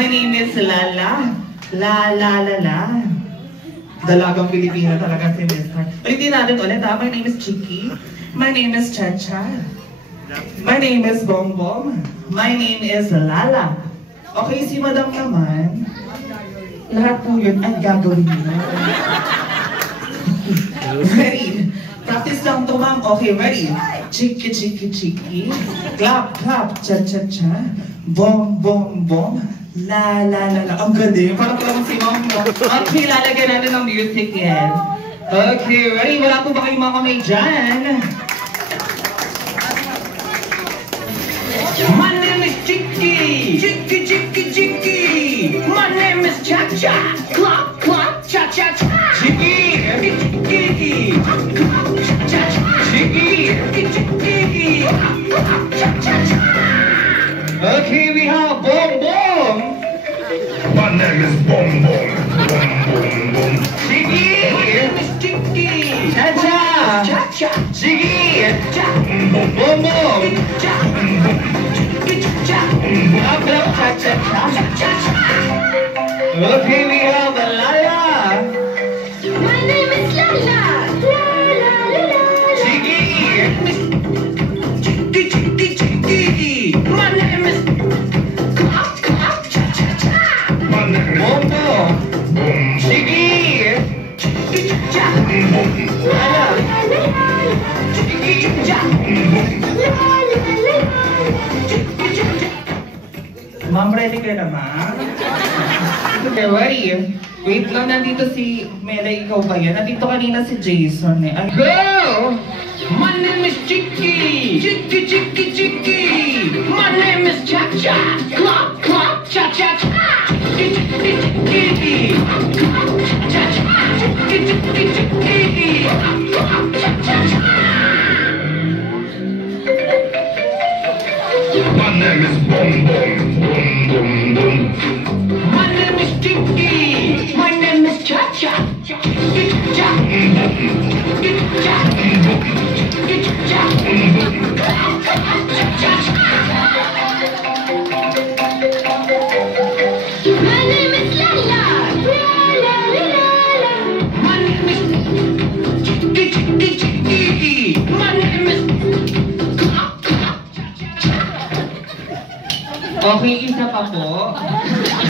My name is Lala. La. Dalagang Pilipina talaga si Mr. Ulitin natin ulit ha. My name is Chiki. My name is Chacha. My name is Bongbong. My name is Lala. Okay, si Madam naman. Lahat po yun ay gagawin nyo. Ready? Practice lang to, ma'am. Okay, ready? Chiki. Clap. Cha. Bom. La. Ang galing. Parang lang si ma'am. Okay, lalagyan natin ng music yan. Okay, ready? Wala po ba kayong mga kamay dyan? My name is Chiki. Chiki. My name is Cha. Clap. Cha. Chiki. Chiki. Okay, we have Bongbong. My name is Bongbong. Chiki. Cha. Chiki. Bongbong. Okay, we have Lala. My name is Lala. La. Chiki. My name is Clap. Cha. My name is Bongbong. Chiki. Lala. Ma'am, ready ka na, ma'am? Okay, ready? Wait lang, nandito si Melay, ikaw ba yan? Nandito kanina si Jason eh. Ay, go! My name is Chiki. Chiki. My name is Cha. Clap. Cha. Chiki. My name is Bongbong. My name is Chiki. My name is Cha. My name is Lala. My name is Chiki. My name is Okay, isa pa po.